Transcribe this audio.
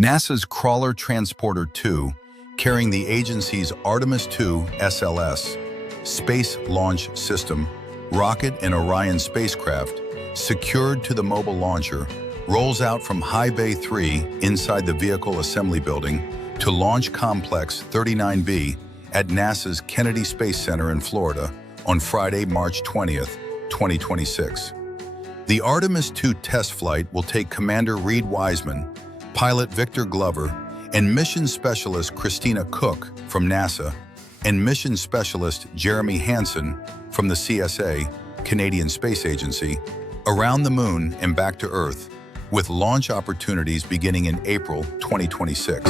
NASA's Crawler Transporter 2, carrying the agency's Artemis II SLS, Space Launch System, rocket and Orion spacecraft, secured to the mobile launcher, rolls out from High Bay 3 inside the Vehicle Assembly Building to Launch Complex 39B at NASA's Kennedy Space Center in Florida on Friday, March 20th, 2026. The Artemis II test flight will take Commander Reid Wiseman, pilot Victor Glover, and Mission Specialist Christina Koch from NASA, and Mission Specialist Jeremy Hansen from the CSA, Canadian Space Agency, around the Moon and back to Earth, with launch opportunities beginning in April 2026.